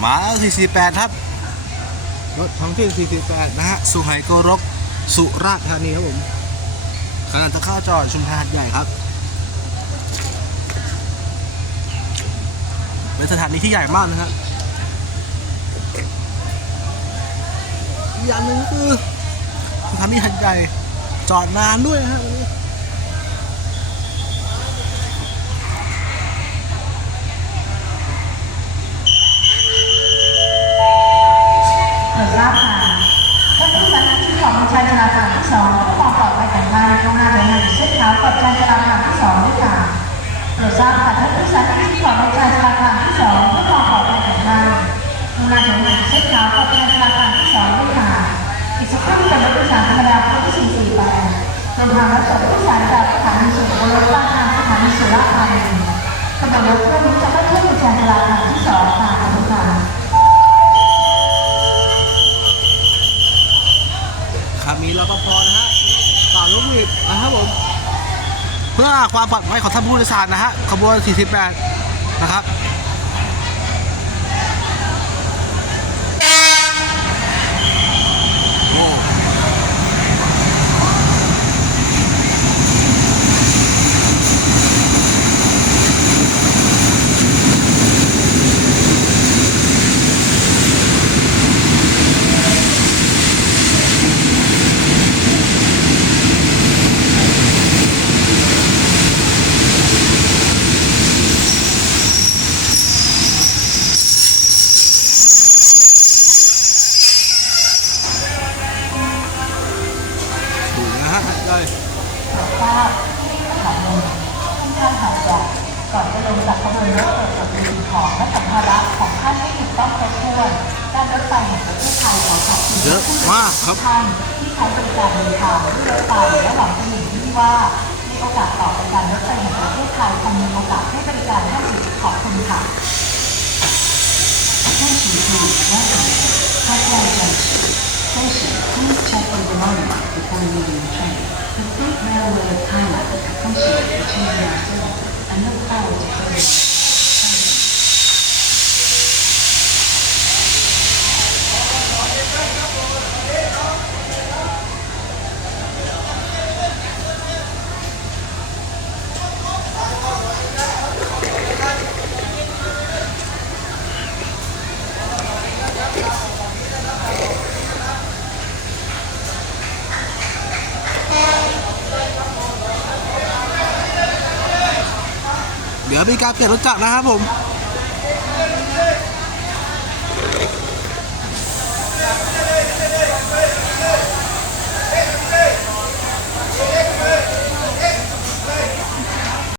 หมา48 ครับ รถท้องที่48นะฮะ สุไหงโกรก สุราษฎร์ธานีครับผมขณะจะเข้าจอดชุมทางหาดใหญ่ครับ เป็นสถานีที่ใหญ่มากนะครับอีกอย่างหนึ่งก็คือสถานีหาดใหญ่จอดนานด้วยนะฮะวันนี้ จราจรที่สองเพื่อความปลอดภัยของบ้านข้างหน้าเดินทางเส้นเท้ากับชายจราจรที่สองด้วยค่ะโปรดทราบค่ะท่านผู้สังเกตที่ของชายจราจรที่สองเพื่อความปลอดภัยของบ้านข้างหน้าเดินทางเส้นเท้ากับชายจราจรที่สองด้วยค่ะอีกสักครู่จะรถโดยสารธรรมดาคู่ที่สี่สี่แปดเดินทางรับส่งผู้โดยสารจากสถานีสุวรรณภูมิทาสถานีสุราษฎร์ธานีขบวนรถเครื่องนี้จะไม่ขึ้นเป็นชายจรา ครับ มีรปภนะฮะต่างลูกหวีดนะครับผม เพื่อความปลอดภัยของท่านผู้โดยสารนะฮะขบวน 48 นะครับ โอ้ถูกนะฮะเลย ทราบที่สถานีที่ท่านหาดใหญ่ก่อนจะลงจากขบวนรถตรวจสอบสิ่งของและสัมภาระของท่านไม่ถูกต้องครบถ้วนการรถไฟแห่งประเทศไทยขอขอบคุณเยอะมากครับท่านที่ใช้บริการเดินทางด้วยรถไฟและหวังเป็นอย่างยิ่ว่ามีโอกาสต่อไปการรถไฟแห่งประเทศไทยคงมีโอกาสให้บริการท่านอีกขอบคุณค่ะท่านถือถูกว่าท่านได้จัง Station, please check on the belongings before leaving the train. The State Railway of Thailand has functioned for two years, and no power to service. ดี๋ยวมีการเปลี่ยนรถจักรนะครับผม